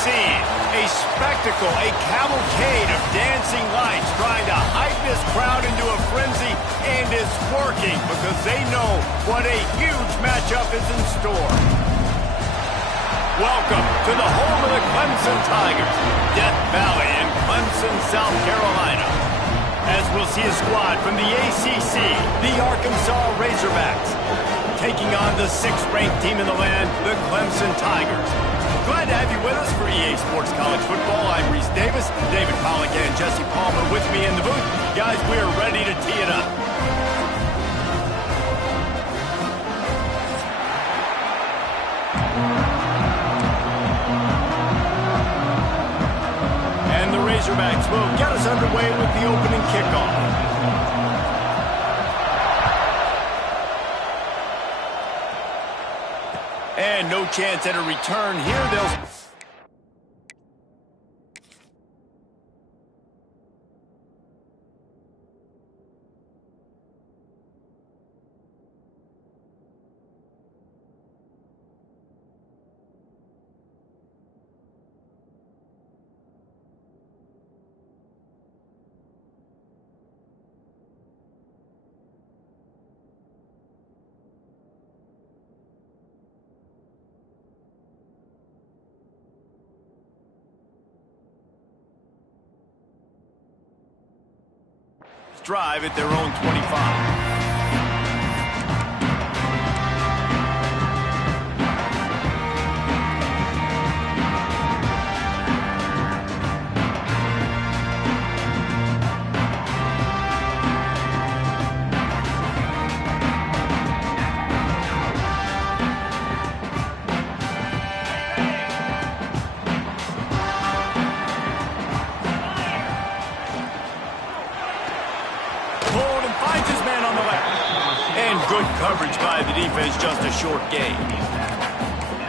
scene. A spectacle, a cavalcade of dancing lights trying to hype this crowd into a frenzy, and it's working because they know what a huge matchup is in store. Welcome to the home of the Clemson Tigers, Death Valley in Clemson, South Carolina. As we'll see a squad from the ACC, the Arkansas Razorbacks, taking on the 6th-ranked team in the land, the Clemson Tigers. Glad to have you with us for EA Sports College Football. I'm Reese Davis, David Pollock and Jesse Palmer with me in the booth. Guys, we are ready to tee it up. And the Razorbacks will get us underway with the opening kickoff. And no chance at a return here. They'll... drive at their own 25. Good coverage by the defense, just a short gain.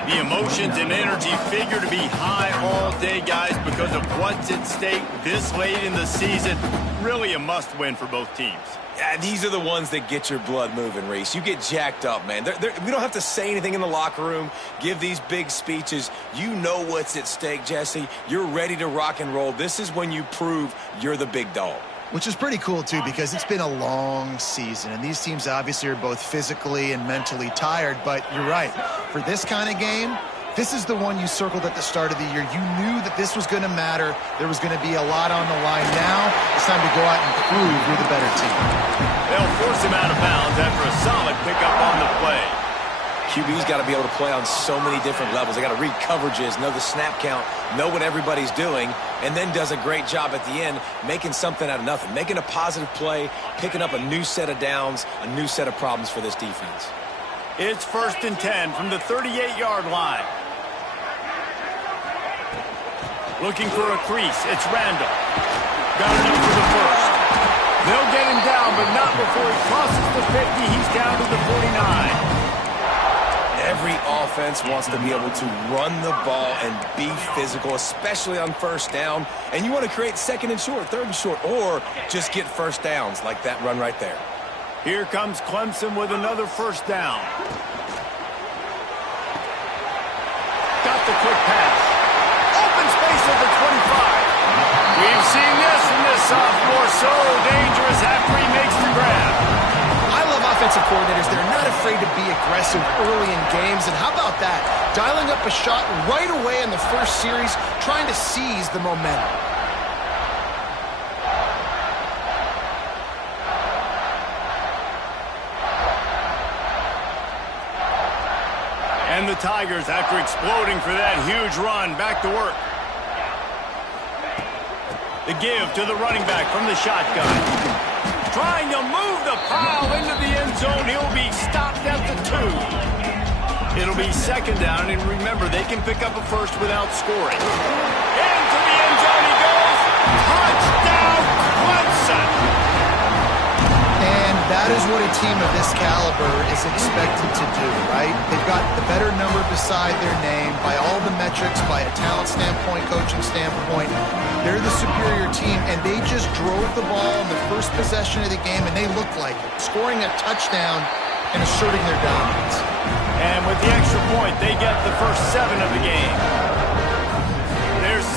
The emotions and energy figure to be high all day, guys, because of what's at stake this late in the season. Really a must-win for both teams. Yeah, these are the ones that get your blood moving, Reese. You get jacked up, man. We don't have to say anything in the locker room, give these big speeches. You know what's at stake, Jesse. You're ready to rock and roll. This is when you prove you're the big dog. Which is pretty cool, too, because it's been a long season, and these teams obviously are both physically and mentally tired, but you're right. For this kind of game, this is the one you circled at the start of the year. You knew that this was going to matter. There was going to be a lot on the line. Now it's time to go out and prove you're the better team. They'll force him out of bounds after a solid pickup on the play. QB's got to be able to play on so many different levels. They got to read coverages, know the snap count, know what everybody's doing, and then does a great job at the end making something out of nothing, making a positive play, picking up a new set of downs, a new set of problems for this defense. It's 1st and 10 from the 38-yard line. Looking for a crease. It's Randall. Got enough for the first. They'll get him down, but not before he crosses the 50. He's down to the 49. Every offense wants to be able to run the ball and be physical, especially on first down. And you want to create 2nd and short, 3rd and short, or just get first downs like that run right there. Here comes Clemson with another first down. Got the quick pass. Open space at the 25. We've seen this from this sophomore. So dangerous after he makes the grab. Offensive coordinators, they're not afraid to be aggressive early in games, and how about that? Dialing up a shot right away in the first series, trying to seize the momentum. And the Tigers, after exploding for that huge run, back to work. The give to the running back from the shotgun. Trying to move the pile into the end zone. He'll be stopped at the 2. It'll be 2nd down, and remember, they can pick up a first without scoring. Into the end zone he goes. Touchdown, Clemson! And that is what a team of this caliber is expected to do, right? They've got the better number beside their name by all the metrics, by a talent standpoint, coaching standpoint. They're the superior team, and they just drove the ball in the first possession of the game, and they looked like it, scoring a touchdown and asserting their dominance. And with the extra point, they get the first 7 of the game.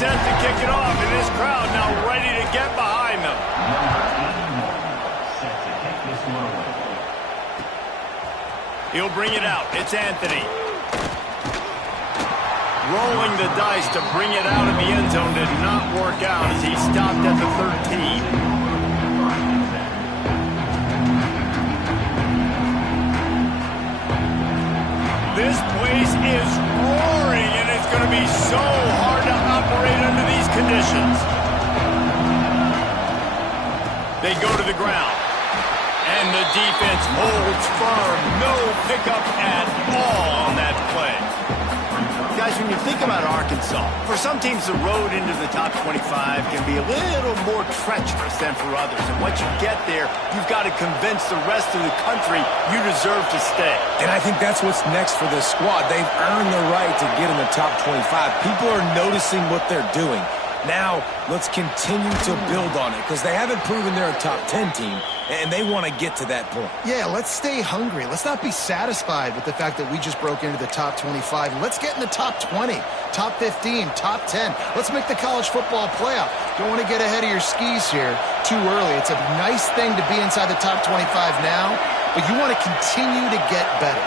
set to kick it off, and this crowd now ready to get behind them. He'll bring it out. It's Anthony. Rolling the dice to bring it out of the end zone did not work out as he stopped at the 13. This place is roaring, and it's going to be so hard to operate under these conditions. They go to the ground, and the defense holds firm. No pickup at all on that play. Guys, when you think about Arkansas, for some teams, the road into the top 25 can be a little more treacherous than for others. And once you get there, you've got to convince the rest of the country you deserve to stay. And I think that's what's next for this squad. They've earned the right to get in the top 25. People are noticing what they're doing. Now, let's continue to build on it because they haven't proven they're a top 10 team, and they want to get to that point. Yeah, let's stay hungry. Let's not be satisfied with the fact that we just broke into the top 25. Let's get in the top 20, top 15, top 10. Let's make the college football playoff. Don't want to get ahead of your skis here too early. It's a nice thing to be inside the top 25 now, but you want to continue to get better.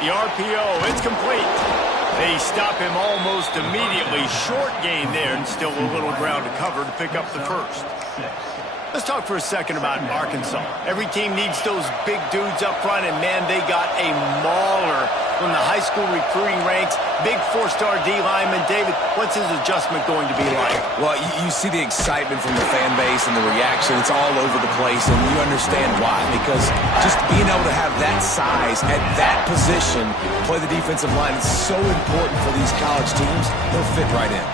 The RPO, it's complete. They stop him almost immediately. Short gain there, and still a little ground to cover to pick up the first. Let's talk for a second about Arkansas. Every team needs those big dudes up front, and man, they got a mauler from the high school recruiting ranks. Big four-star D lineman. David, what's his adjustment going to be like? Well, you see the excitement from the fan base and the reaction. It's all over the place, and you understand why. Because just being able to have that size at that position, play the defensive line, is so important for these college teams. They'll fit right in.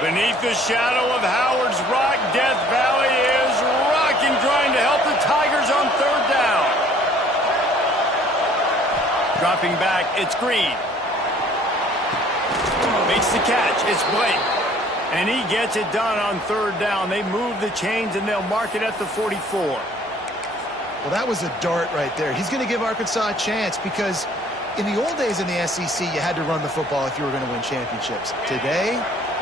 Beneath the shadow of Howard's Rock, Death Valley is rocking, trying to help the Tigers on third down. Dropping back, it's Green. Makes the catch, it's Blake. And he gets it done on third down. They move the chains, and they'll mark it at the 44. Well, that was a dart right there. He's going to give Arkansas a chance because in the old days in the SEC, you had to run the football if you were going to win championships. Today,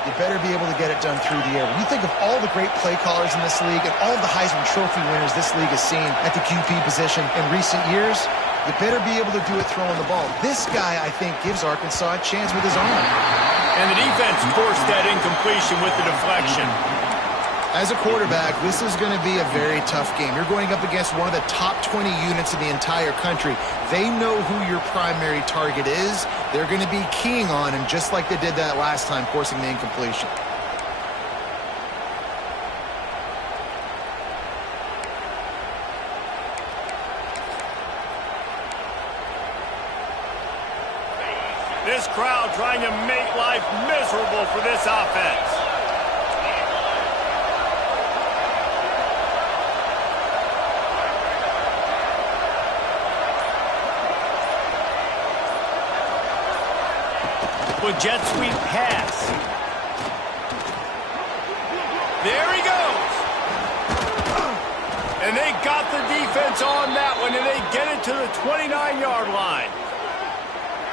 you better be able to get it done through the air. When you think of all the great play callers in this league and all the Heisman Trophy winners this league has seen at the QB position in recent years, you better be able to do it throwing the ball. This guy, I think, gives Arkansas a chance with his arm. And the defense forced that incompletion with the deflection. As a quarterback, this is going to be a very tough game. You're going up against one of the top 20 units in the entire country. They know who your primary target is. They're going to be keying on him just like they did that last time, forcing the incompletion. This crowd trying to make life miserable for this offense. With jet sweep pass. There he goes. And they got the defense on that one, and they get it to the 29-yard line.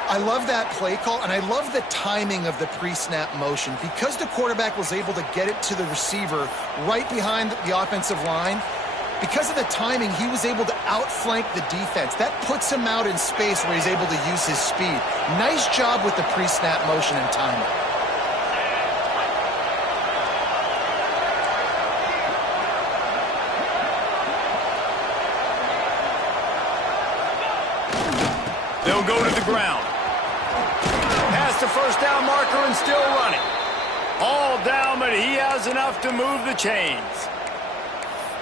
I love that play call, and I love the timing of the pre-snap motion. Because the quarterback was able to get it to the receiver right behind the offensive line, because of the timing, he was able to outflank the defense. That puts him out in space where he's able to use his speed. Nice job with the pre-snap motion and timing. They'll go to the ground. Past the first down marker and still running. All down, but he has enough to move the chains.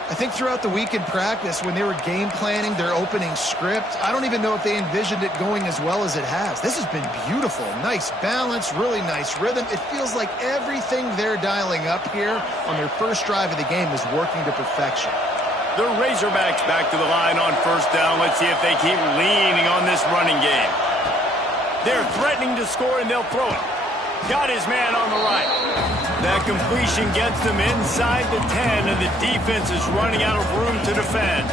I think throughout the week in practice, when they were game planning their opening script, I don't even know if they envisioned it going as well as it has. This has been beautiful. Nice balance, really nice rhythm. It feels like everything they're dialing up here on their first drive of the game is working to perfection. The Razorbacks back to the line on first down. Let's see if they keep leaning on this running game. They're threatening to score, and they'll throw it. Got his man on the right. That completion gets them inside the 10, and the defense is running out of room to defend.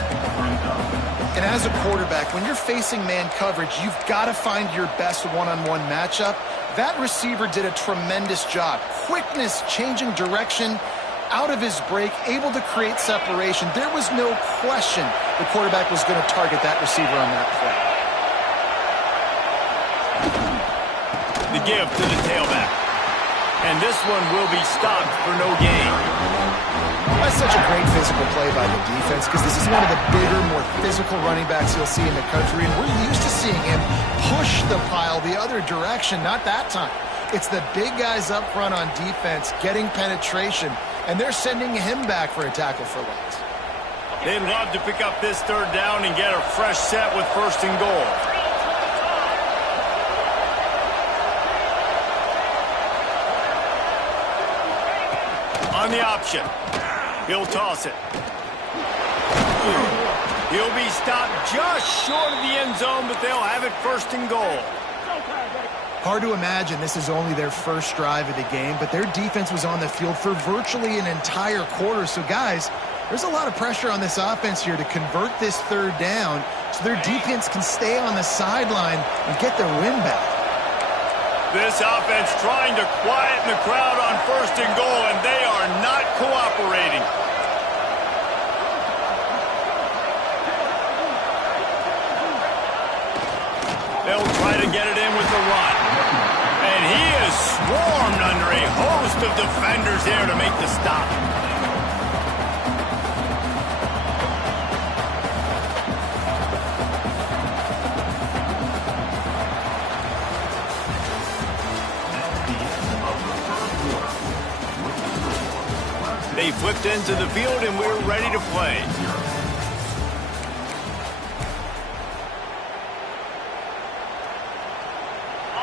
And as a quarterback, when you're facing man coverage, you've got to find your best one-on-one matchup. That receiver did a tremendous job. Quickness, changing direction, out of his break, able to create separation. There was no question the quarterback was going to target that receiver on that play. The give to the tailback. And this one will be stopped for no gain. That's such a great physical play by the defense because this is one of the bigger, more physical running backs you'll see in the country, and we're used to seeing him push the pile the other direction. Not that time. It's the big guys up front on defense getting penetration, and they're sending him back for a tackle for loss. They'd love to pick up this third down and get a fresh set with 1st and goal. On the option. He'll toss it. He'll be stopped just short of the end zone, but they'll have it 1st and goal. Hard to imagine this is only their first drive of the game, but their defense was on the field for virtually an entire quarter. So, guys, there's a lot of pressure on this offense here to convert this third down so their defense can stay on the sideline and get their win back. This offense trying to quieten the crowd on 1st and goal, and they are not cooperating. They'll try to get it in with the run. And he is swarmed under a host of defenders there to make the stop. They flipped into the field, and we're ready to play.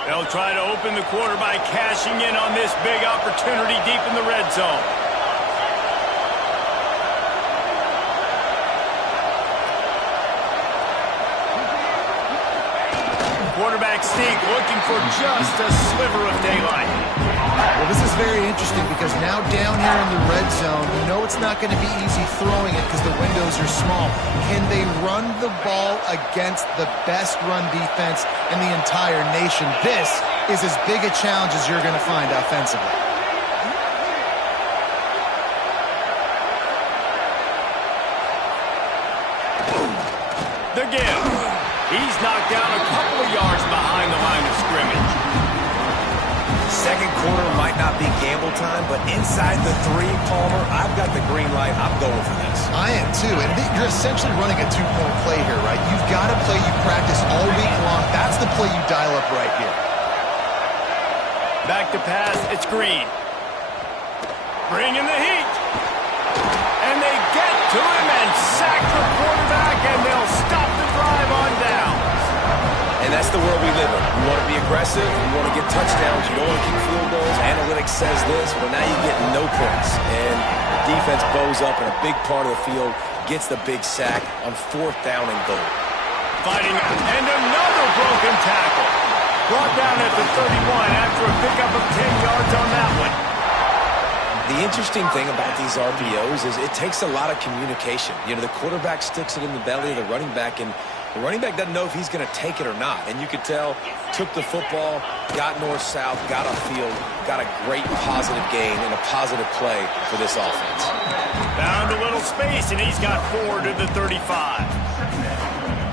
They'll try to open the quarter by cashing in on this big opportunity deep in the red zone. Quarterback sneak, looking for just a sliver of daylight. Well, this is very interesting because now down here in the red zone, you know it's not going to be easy throwing it because the windows are small. Can they run the ball against the best run defense in the entire nation? This is as big a challenge as you're going to find offensively. The give. He's knocked down a couple of yards behind the line of scrimmage. Second quarter might not be gamble time, but inside the 3, Palmer, I've got the green light. I'm going for this. I am too, and you're essentially running a 2-point play here, right? You've got a play you practice all week long. That's the play you dial up right here. Back to pass, it's Green. Bringing the heat. And they get to him and sack the quarterback, and they'll stop the drive on downs. And that's the world we live in. You want to be aggressive, you want to get touchdowns, you don't want to kick field goals. Analytics says this, but now you get no points. And the defense bows up in a big part of the field, gets the big sack on 4th down and goal. Fighting, and another broken tackle. Brought down at the 31 after a pickup of 10 yards on that one. The interesting thing about these RPOs is it takes a lot of communication. You know, the quarterback sticks it in the belly of the running back, and the running back doesn't know if he's going to take it or not. And you could tell, took the football, got north-south, got upfield, got a great positive gain and a positive play for this offense. Found a little space, and he's got 4 to the 35.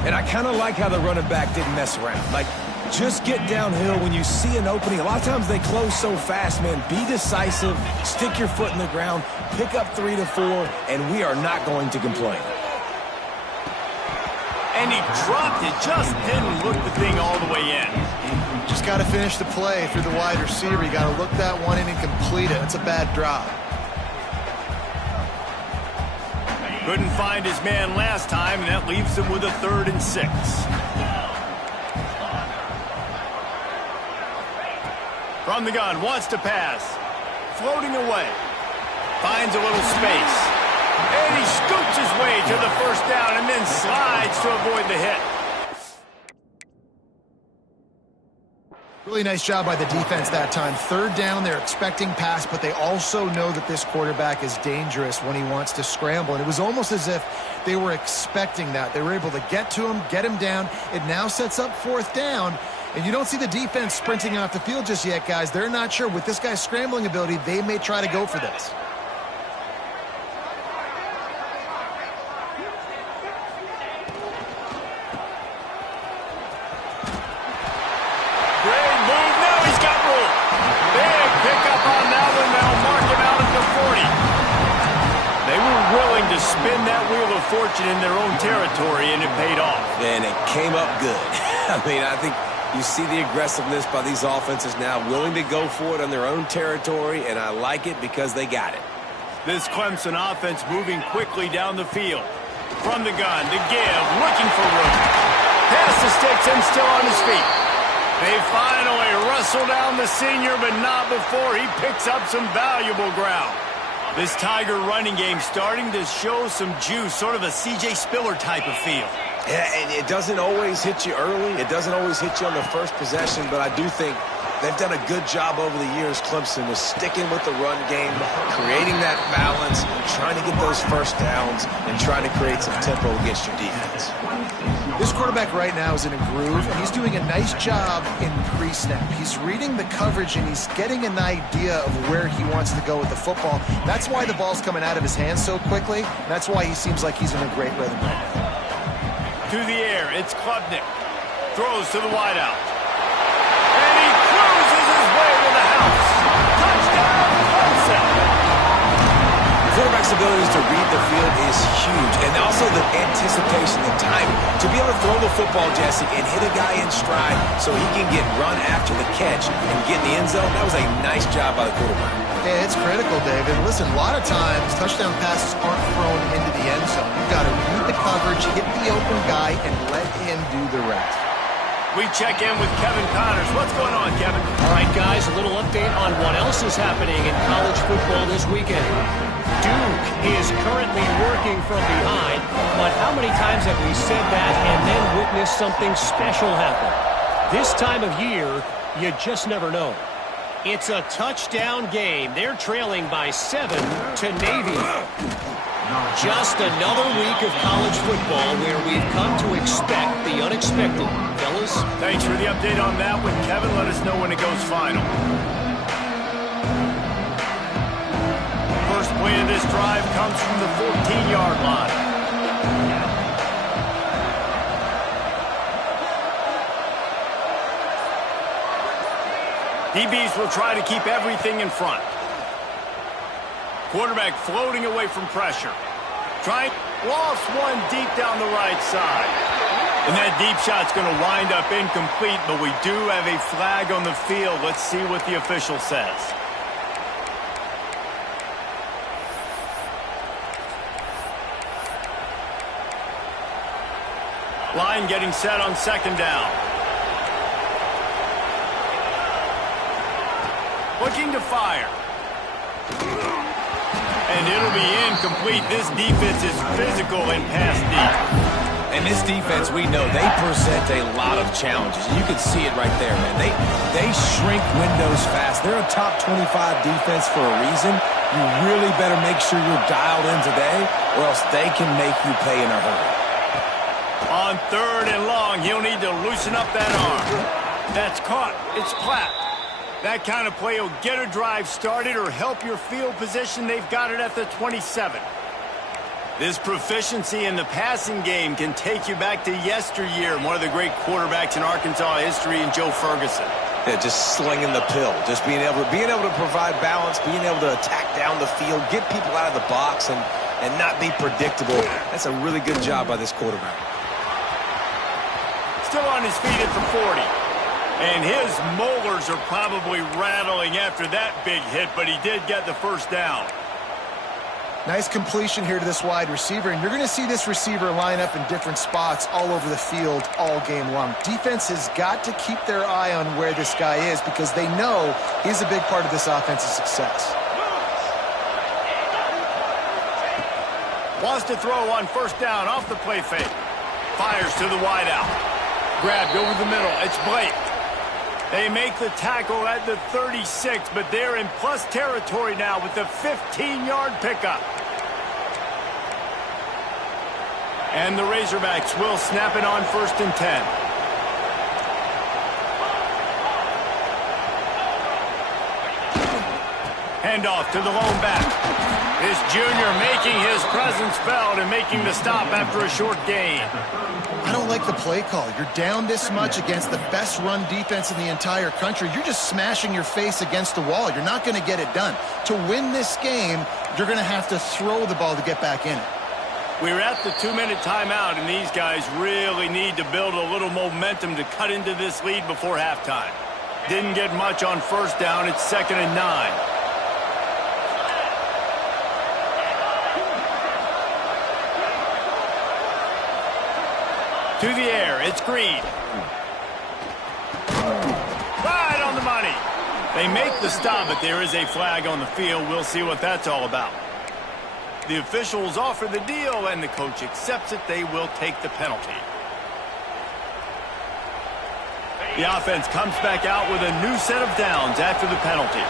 And I kind of like how the running back didn't mess around. Like, just get downhill when you see an opening. A lot of times they close so fast, man. Be decisive, stick your foot in the ground, pick up 3 to 4, and we are not going to complain. And he dropped it, just didn't look the thing all the way in. Just got to finish the play through the wide receiver. You got to look that one in and complete it. That's a bad drop. Couldn't find his man last time, and that leaves him with a 3rd and 6. From the gun, wants to pass. Floating away. Finds a little space. And he scoots his way to the 1st down and then slides to avoid the hit. Really nice job by the defense that time. Third down, they're expecting pass, but they also know that this quarterback is dangerous when he wants to scramble. And it was almost as if they were expecting that. They were able to get to him, get him down. It now sets up fourth down. And you don't see the defense sprinting off the field just yet, guys. They're not sure. With this guy's scrambling ability, they may try to go for this. Great move. Now he's got room. Big pickup on that one. They'll mark him out at the 40. They were willing to spin that wheel of fortune in their own territory, and it paid off. And it came up good. I mean, I think you see the aggressiveness by these offenses now, willing to go for it on their own territory, and I like it because they got it. This Clemson offense moving quickly down the field. From the gun to give, looking for room. Pass to Sticks, him still on his feet. They finally wrestle down the senior, but not before he picks up some valuable ground. This Tiger running game starting to show some juice, sort of a C.J. Spiller type of feel. Yeah, and it doesn't always hit you early. It doesn't always hit you on the first possession, but I do think they've done a good job over the years, Clemson, with sticking with the run game, creating that balance, trying to get those first downs, and trying to create some tempo against your defense. This quarterback right now is in a groove, and he's doing a nice job in pre-snap. He's reading the coverage, and he's getting an idea of where he wants to go with the football. That's why the ball's coming out of his hands so quickly. That's why he seems like he's in a great rhythm right now. To the air, it's Klubnik. Throws to the wideout. And he cruises his way to the house. Touchdown, Clemson. Quarterback's abilities to read the field is huge, and also the anticipation, the timing. To be able to throw the football, Jesse, and hit a guy in stride so he can get run after the catch and get in the end zone, that was a nice job by the quarterback. Yeah, it's critical, David. Listen, a lot of times touchdown passes aren't thrown into the end zone. You've got to read the coverage, hit the open guy, and let him do the rest. We check in with Kevin Connors. What's going on, Kevin? All right, guys, a little update on what else is happening in college football this weekend. Duke is currently working from behind, but how many times have we said that and then witnessed something special happen? This time of year, you just never know. It's a touchdown game. They're trailing by 7 to Navy. Just another week of college football where we've come to expect the unexpected. Fellas? Thanks for the update on that one, Kevin. Let us know when it goes final. First play of this drive comes from the 14-yard line. DBs will try to keep everything in front. Quarterback floating away from pressure. Lost one deep down the right side. And that deep shot's going to wind up incomplete, but we do have a flag on the field. Let's see what the official says. Line getting set on second down. Looking to fire. And it'll be incomplete. This defense is physical and pass deep. And this defense, we know, they present a lot of challenges. You can see it right there, man. They shrink windows fast. They're a top 25 defense for a reason. You really better make sure you're dialed in today, or else they can make you pay in a hurry. On third and long, he'll need to loosen up that arm. That's caught. It's clapped. That kind of play will get a drive started or help your field position. They've got it at the 27. This proficiency in the passing game can take you back to yesteryear. One of the great quarterbacks in Arkansas history, in Joe Ferguson. Yeah, just slinging the pill, just being able to provide balance, being able to attack down the field, get people out of the box, and not be predictable. That's a really good job by this quarterback. Still on his feet at the 40. And his molars are probably rattling after that big hit, but he did get the first down. Nice completion here to this wide receiver, and you're going to see this receiver line up in different spots all over the field all game long. Defense has got to keep their eye on where this guy is because they know he's a big part of this offense's success. Wants to throw on first down off the play fake. Fires to the wideout. Grabbed over the middle. It's Blake. They make the tackle at the 36, but they're in plus territory now with the 15-yard pickup. And the Razorbacks will snap it on 1st and 10. Handoff to the lone back. This junior making his presence felt and making the stop after a short gain. I don't like the play call. You're down this much against the best run defense in the entire country. You're just smashing your face against the wall. You're not going to get it done. To win this game, you're going to have to throw the ball to get back in it. We're at the 2-minute timeout, and these guys really need to build a little momentum to cut into this lead before halftime. Didn't get much on 1st down. It's 2nd and 9. To the air, it's Green. Right on the money. They make the stop, but there is a flag on the field. We'll see what that's all about. The officials offer the deal, and the coach accepts it. They will take the penalty. The offense comes back out with a new set of downs after the penalty.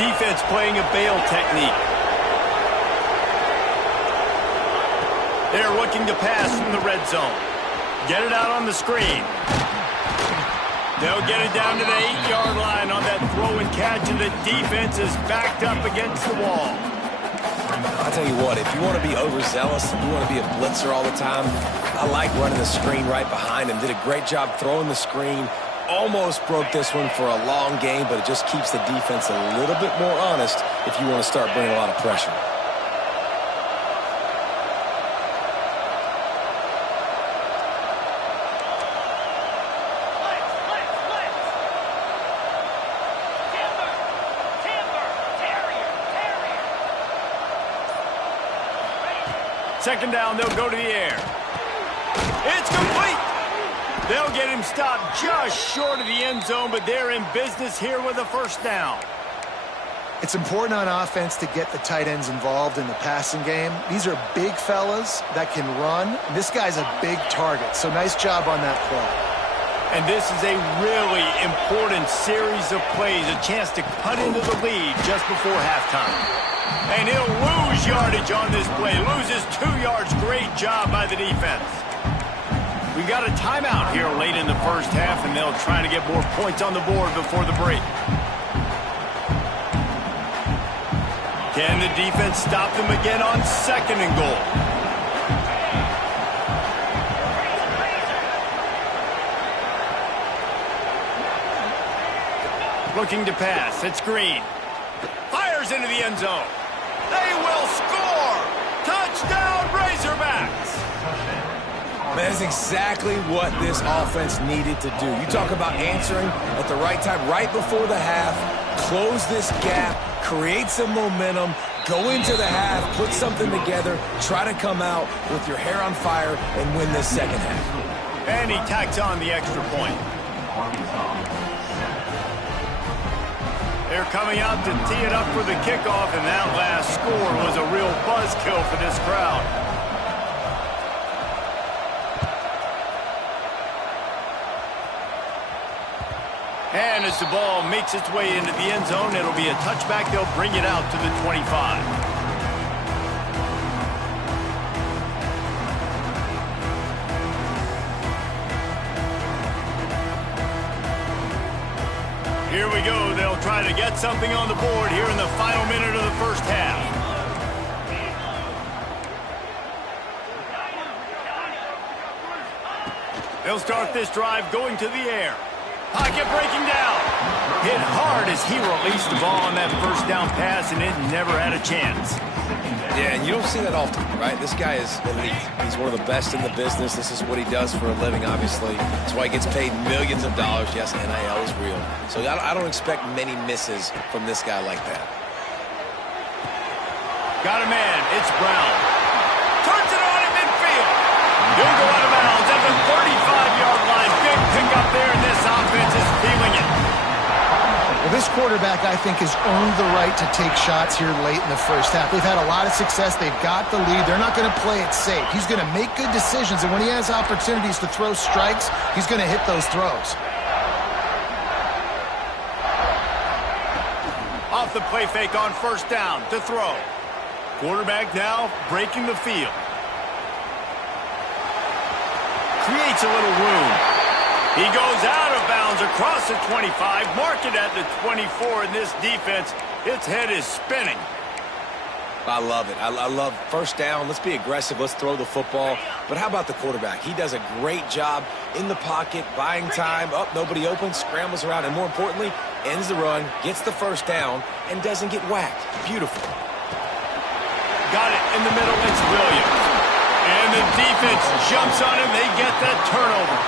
Defense playing a bail technique. They're looking to pass from the red zone. Get it out on the screen. They'll get it down to the 8-yard line on that throw and catch, and the defense is backed up against the wall. I'll tell you what, if you want to be overzealous, if you want to be a blitzer all the time, I like running the screen right behind him. Did a great job throwing the screen. Almost broke this one for a long game, but it just keeps the defense a little bit more honest if you want to start bringing a lot of pressure. Second down, they'll go to the air. It's complete. They'll get him stopped just short of the end zone, but they're in business here with a 1st down. It's important on offense to get the tight ends involved in the passing game. These are big fellas that can run. This guy's a big target, so nice job on that play. And this is a really important series of plays, a chance to cut into the lead just before halftime. And he'll lose yardage on this play. Loses 2 yards. Great job by the defense. We got a timeout here late in the 1st half, and they'll try to get more points on the board before the break. Can the defense stop them again on 2nd and goal? Looking to pass. It's Green. Fires into the end zone. They will score! Touchdown, Razorbacks! That's exactly what this offense needed to do. You talk about answering at the right time, right before the half, close this gap, create some momentum, go into the half, put something together, try to come out with your hair on fire and win this 2nd half. And he tacks on the extra point. They're coming out to tee it up for the kickoff, and that last score was a real buzzkill for this crowd. And as the ball makes its way into the end zone, it'll be a touchback. They'll bring it out to the 25. Here we go. They'll try to get something on the board here in the final minute of the 1st half. They'll start this drive going to the air. Pocket breaking down. Hit hard as he released the ball on that 1st down pass, and it never had a chance. Yeah, and you don't see that often, right? This guy is elite. He's one of the best in the business. This is what he does for a living, obviously. That's why he gets paid millions of dollars. Yes, NIL is real. So I don't expect many misses from this guy like that. Got a man. It's Brown. Turns it on in midfield. He'll go out of bounds at the 35-yard line. Big pickup there, and this offense is feeling it. Well, this quarterback, I think, has earned the right to take shots here late in the 1st half. They've had a lot of success. They've got the lead. They're not going to play it safe. He's going to make good decisions, and when he has opportunities to throw strikes, he's going to hit those throws. Off the play fake on first down to throw. Quarterback now breaking the field. Creates a little room. He goes out of bounds across the 25, mark it at the 24, and this defense, its head is spinning. I love it. I love first down. Let's be aggressive. Let's throw the football. But how about the quarterback? He does a great job in the pocket, buying time. Up, nobody open, scrambles around, and more importantly, ends the run, gets the first down, and doesn't get whacked. Beautiful. Got it in the middle. It's Williams. And the defense jumps on him. They get that turnover.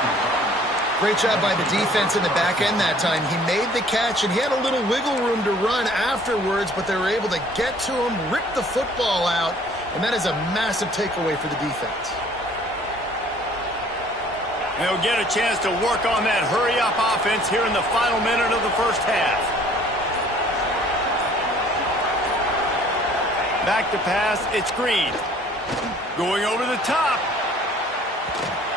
Great job by the defense in the back end that time. He made the catch, and he had a little wiggle room to run afterwards, but they were able to get to him, rip the football out, and that is a massive takeaway for the defense. They'll get a chance to work on that hurry-up offense here in the final minute of the first half. Back to pass, it's Green. Going over the top.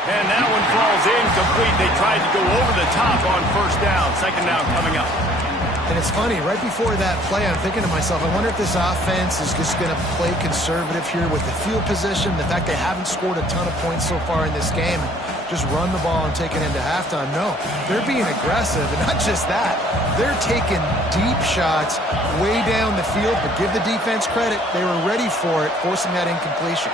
And that one falls incomplete. They tried to go over the top on first down. Second down coming up. And it's funny, right before that play, I'm thinking to myself, I wonder if this offense is just going to play conservative here with the field position, the fact they haven't scored a ton of points so far in this game, just run the ball and take it into halftime. No, they're being aggressive, and not just that. They're taking deep shots way down the field, but give the defense credit. They were ready for it, forcing that incompletion.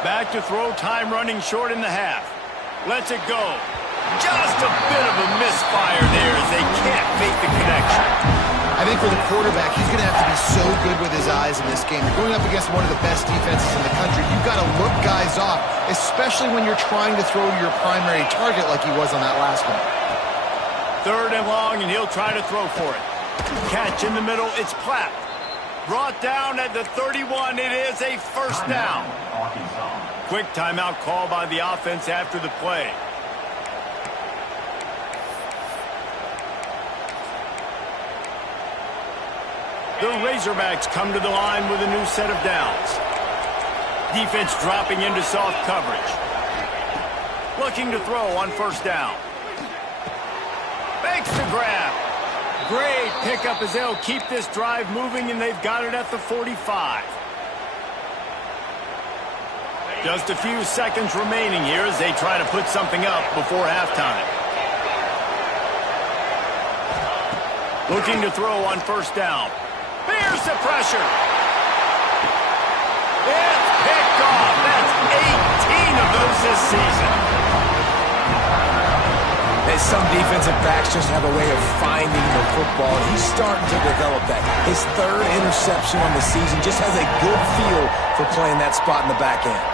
Back to throw, time running short in the half. Lets it go. Just a bit of a misfire there as they can't make the connection. I think for the quarterback, he's going to have to be so good with his eyes in this game. You're going up against one of the best defenses in the country. You've got to look guys off, especially when you're trying to throw to your primary target like he was on that last one. Third and long, and he'll try to throw for it. Catch in the middle, it's Platt. Brought down at the 31, it is a first down. Quick timeout call by the offense after the play. The Razorbacks come to the line with a new set of downs. Defense dropping into soft coverage. Looking to throw on first down. Makes the grab. Great pickup as they'll keep this drive moving, and they've got it at the 45. Just a few seconds remaining here as they try to put something up before halftime. Looking to throw on first down. Bears the pressure. It's picked off. That's 18 of those this season. And some defensive backs just have a way of finding the football. He's starting to develop that. His third interception on the season just has a good feel for playing that spot in the back end.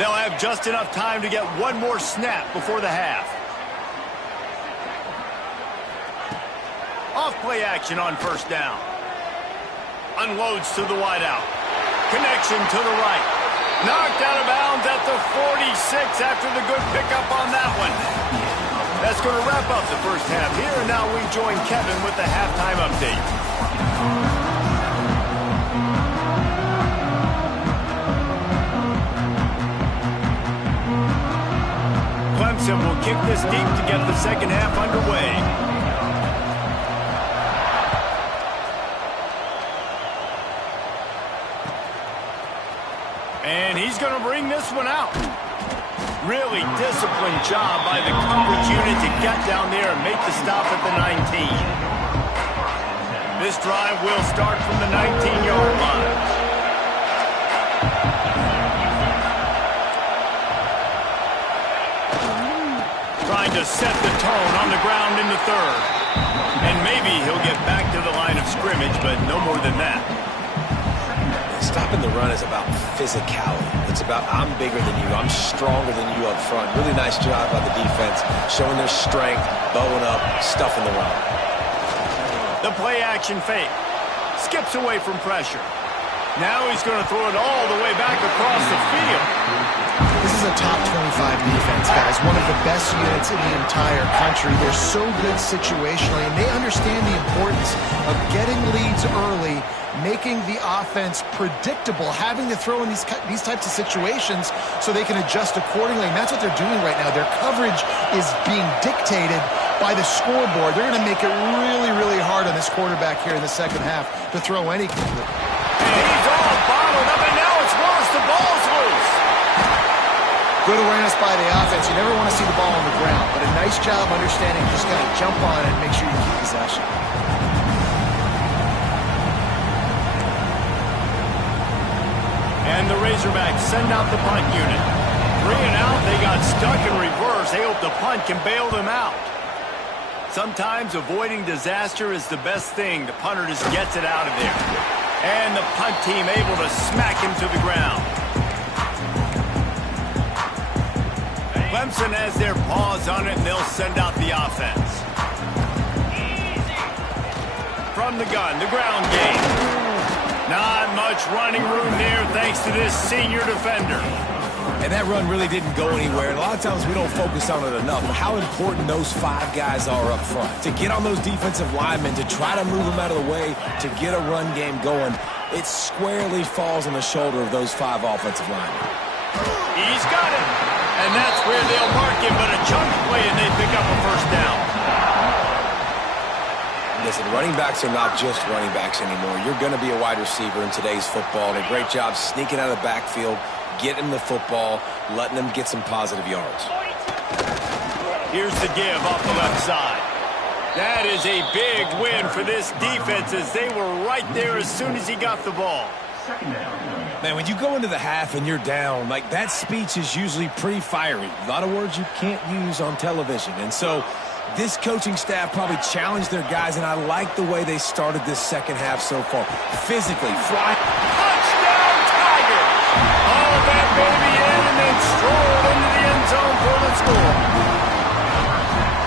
They'll have just enough time to get one more snap before the half. Off play action on first down. Unloads to the wideout. Connection to the right. Knocked out of bounds at the 46 after the good pickup on that one. That's going to wrap up the first half here, and now we join Kevin with the halftime update. Clemson will kick this deep to get the second half underway. And he's going to bring this one out. Really disciplined job by the coverage unit to get down there and make the stop at the 19. This drive will start from the 19-yard line. Trying to set the tone on the ground in the third. And maybe he'll get back to the line of scrimmage, but no more than that. Stopping the run is about physicality. It's about I'm bigger than you, I'm stronger than you up front. Really nice job by the defense, showing their strength, bowing up, stuffing the run. The play action fake. Skips away from pressure. Now he's going to throw it all the way back across the field. This is a top 25 defense, guys. One of the best units in the entire country. They're so good situationally, and they understand the importance of getting leads early, making the offense predictable, having to throw in these types of situations so they can adjust accordingly. And that's what they're doing right now. Their coverage is being dictated by the scoreboard. They're going to make it really, really hard on this quarterback here in the second half to throw any. And he's all bottled up, and now it's worse. The ball's loose. Good awareness by the offense. You never want to see the ball on the ground, but a nice job understanding you just got to jump on it and make sure you keep possession. And the Razorbacks send out the punt unit. 3 and out, they got stuck in reverse. They hope the punt can bail them out. Sometimes avoiding disaster is the best thing. The punter just gets it out of there. And the punt team able to smack him to the ground. Clemson has their paws on it, and they'll send out the offense. From the gun, the ground game. Not much running room there thanks to this senior defender. And that run really didn't go anywhere. And a lot of times we don't focus on it enough. How important those 5 guys are up front. To get on those defensive linemen, to try to move them out of the way, to get a run game going, it squarely falls on the shoulder of those 5 offensive linemen. He's got it. And that's where they'll mark him, but a chunk play and they pick up a first down. Listen, running backs are not just running backs anymore. You're going to be a wide receiver in today's football. And a great job sneaking out of the backfield, getting him the football, letting him get some positive yards. Here's the give off the left side. That is a big win for this defense as they were right there as soon as he got the ball. Man, when you go into the half and you're down, like that speech is usually pretty fiery. A lot of words you can't use on television. And so this coaching staff probably challenged their guys, and I like the way they started this second half so far. Physically, fly. Touchdown, Tigers! All that baby in and then strolled into the end zone for the score.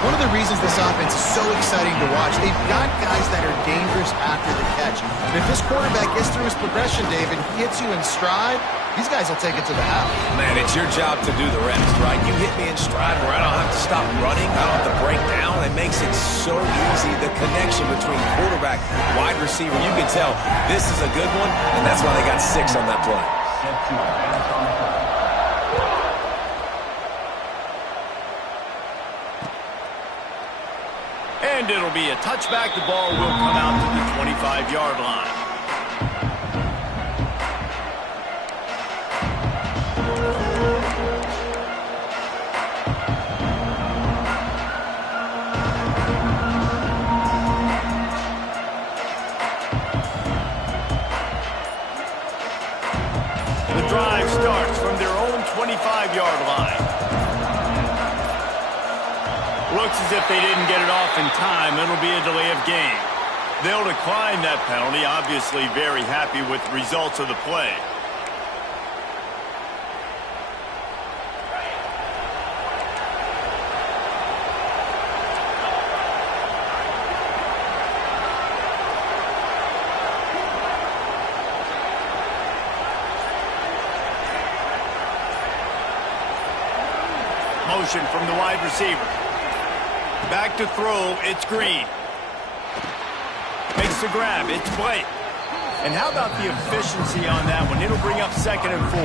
One of the reasons this offense is so exciting to watch, they've got guys that are dangerous after the catch. And if this quarterback gets through his progression, David, hits you in stride, these guys will take it to the house. Man, it's your job to do the rest, right? You hit me in stride where I don't have to stop running, I don't have to break down. It makes it so easy, the connection between quarterback, wide receiver. You can tell this is a good one, and that's why they got 6 on that play. And it'll be a touchback. The ball will come out to the 25-yard line. The drive starts from their own 25-yard line. Looks as if they didn't get it off in time. It'll be a delay of game. They'll decline that penalty, obviously very happy with the results of the play. Motion from the wide receiver. Back to throw, it's Green. Makes the grab, it's Blake. And how about the efficiency on that one? It'll bring up 2nd and 4.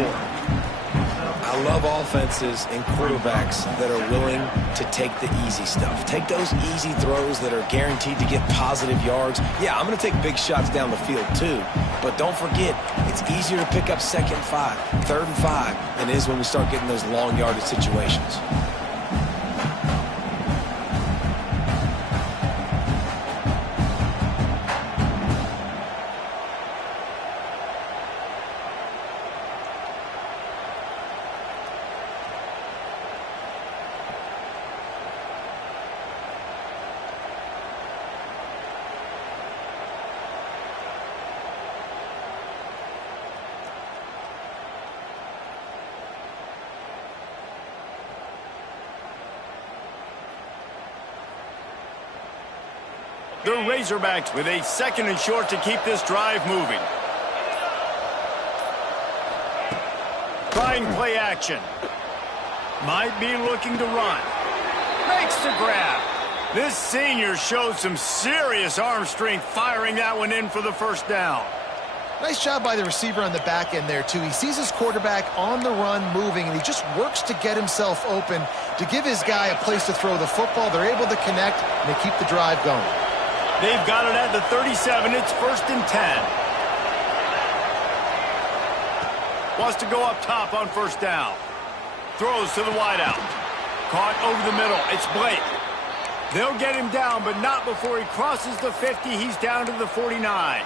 I love offenses and quarterbacks that are willing to take the easy stuff. Take those easy throws that are guaranteed to get positive yards. Yeah, I'm going to take big shots down the field too. But don't forget, it's easier to pick up 2nd and 5, 3rd and 5 than it is when we start getting those long yardage situations. The Razorbacks with a 2nd and short to keep this drive moving. Trying play action. Might be looking to run. Makes the grab. This senior showed some serious arm strength firing that one in for the first down. Nice job by the receiver on the back end there, too. He sees his quarterback on the run moving, and he just works to get himself open to give his guy a place to throw the football. They're able to connect, and they keep the drive going. They've got it at the 37. It's 1st and 10. Wants to go up top on 1st down. Throws to the wideout. Caught over the middle. It's Blake. They'll get him down, but not before he crosses the 50. He's down to the 49.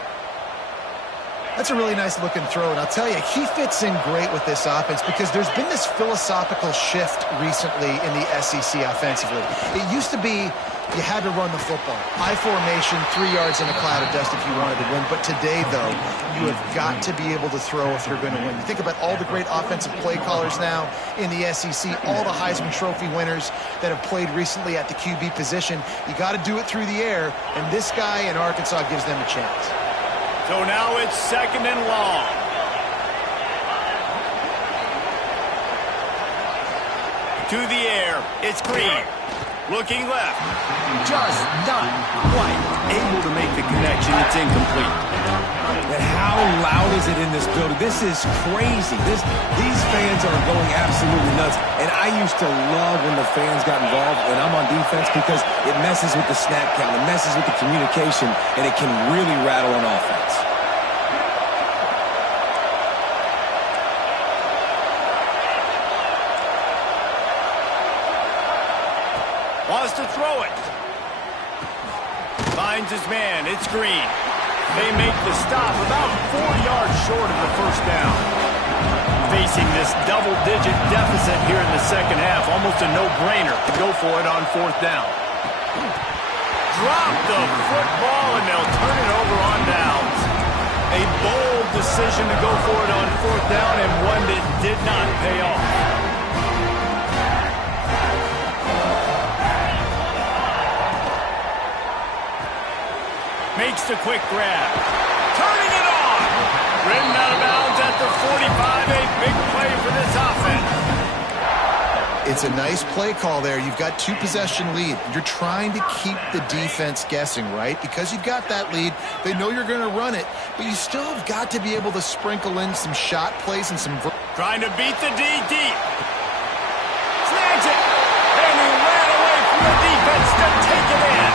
That's a really nice looking throw, and I'll tell you, he fits in great with this offense because there's been this philosophical shift recently in the SEC offensively. It used to be you had to run the football. High formation, 3 yards in a cloud of dust if you wanted to win. But today, though, you have got to be able to throw if you're going to win. You think about all the great offensive play callers now in the SEC, all the Heisman Trophy winners that have played recently at the QB position. You got to do it through the air, and this guy in Arkansas gives them a chance. So now it's 2nd and long. To the air, it's Green. Looking left. Just not quite able to make the connection. It's incomplete. And how loud is it in this building? This is crazy. These fans are going absolutely nuts. And I used to love when the fans got involved when I'm on defense because it messes with the snap count, it messes with the communication, and it can really rattle an offense. Wants to throw it. Finds his man. It's Green. They make the stop about 4 yards short of the 1st down. Facing this double-digit deficit here in the 2nd half, almost a no-brainer to go for it on 4th down. Drop the football, and they'll turn it over on downs. A bold decision to go for it on 4th down, and one that did not pay off. Makes the quick grab. Turning it on. Ridden out of bounds at the 45. A big play for this offense. It's a nice play call there. You've got 2-possession lead. You're trying to keep the defense guessing, right? Because you've got that lead. They know you're going to run it, but you still have got to be able to sprinkle in some shot plays and some... Trying to beat the D deep. Snags it. And he ran away from the defense to take it in.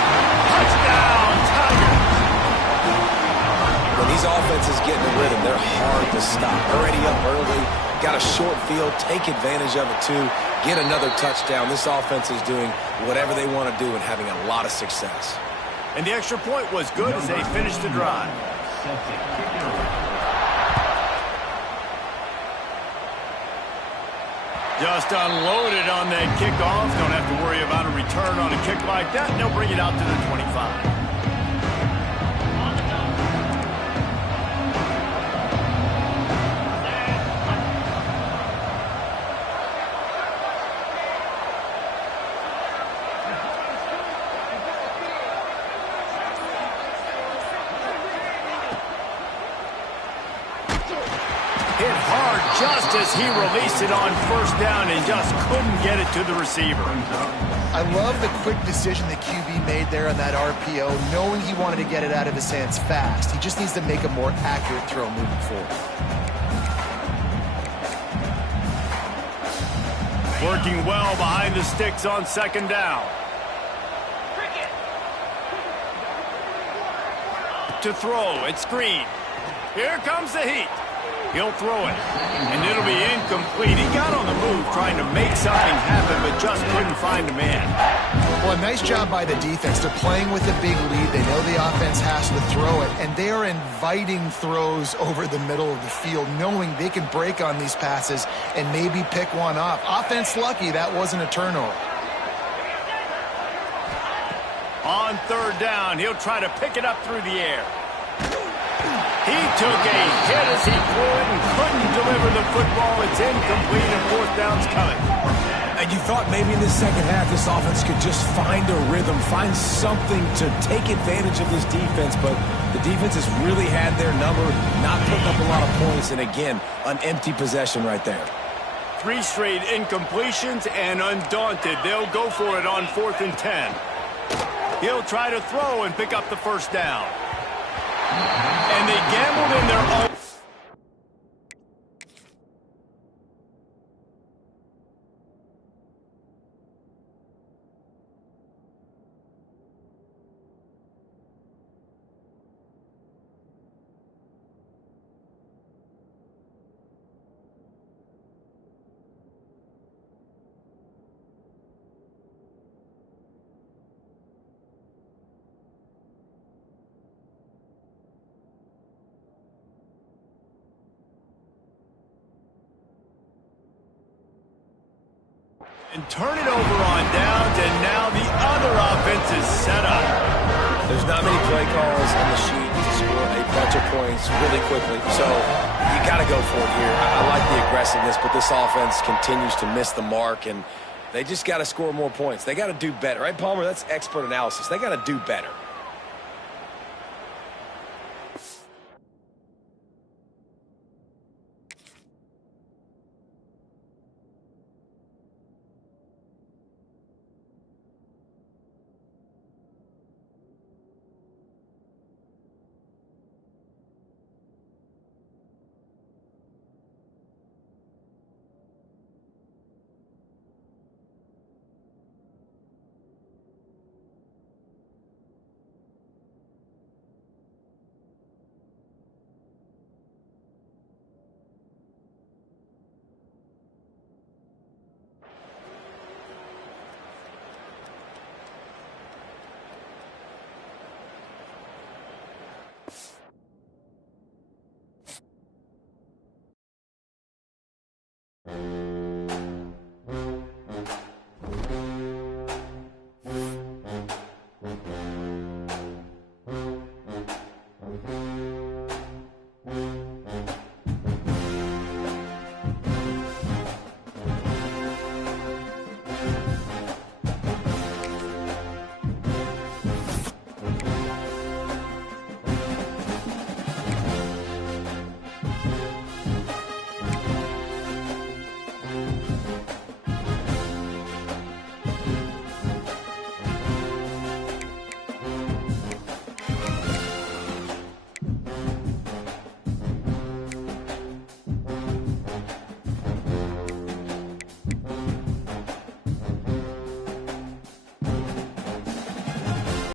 Touchdown, Tigers. When these offenses get in the rhythm, they're hard to stop. Already up early, got a short field, take advantage of it too, get another touchdown. This offense is doing whatever they want to do and having a lot of success. And the extra point was good as they finished the drive. Just unloaded on that kickoff. Don't have to worry about a return on a kick like that. They'll bring it out to the 25. Hit hard just as he released it on 1st down and just couldn't get it to the receiver. I love the quick decision the QB made there on that RPO, knowing he wanted to get it out of his hands fast. He just needs to make a more accurate throw moving forward. Working well behind the sticks on 2nd down. To throw, it's Green. Here comes the heat. He'll throw it, and it'll be incomplete. He got on the move trying to make something happen, but just couldn't find a man. Well, a nice job by the defense. They're playing with a big lead. They know the offense has to throw it, and they are inviting throws over the middle of the field, knowing they can break on these passes and maybe pick one off. Offense lucky that wasn't a turnover. On 3rd down, he'll try to pick it up through the air. He took a hit as he threw it and couldn't deliver the football. It's incomplete and 4th down's coming. And you thought maybe in the 2nd half this offense could just find a rhythm, find something to take advantage of this defense, but the defense has really had their number, not putting up a lot of points, and again, an empty possession right there. 3 straight incompletions, and undaunted, they'll go for it on 4th and 10. He'll try to throw and pick up the 1st down. And And they gambled in their own. And turn it over on downs, and now the other offense is set up. There's not many play calls on the sheet to score a bunch of points really quickly, so you got to go for it here. I like the aggressiveness, but this offense continues to miss the mark, and they just got to score more points. They got to do better, right, Palmer? That's expert analysis. They got to do better.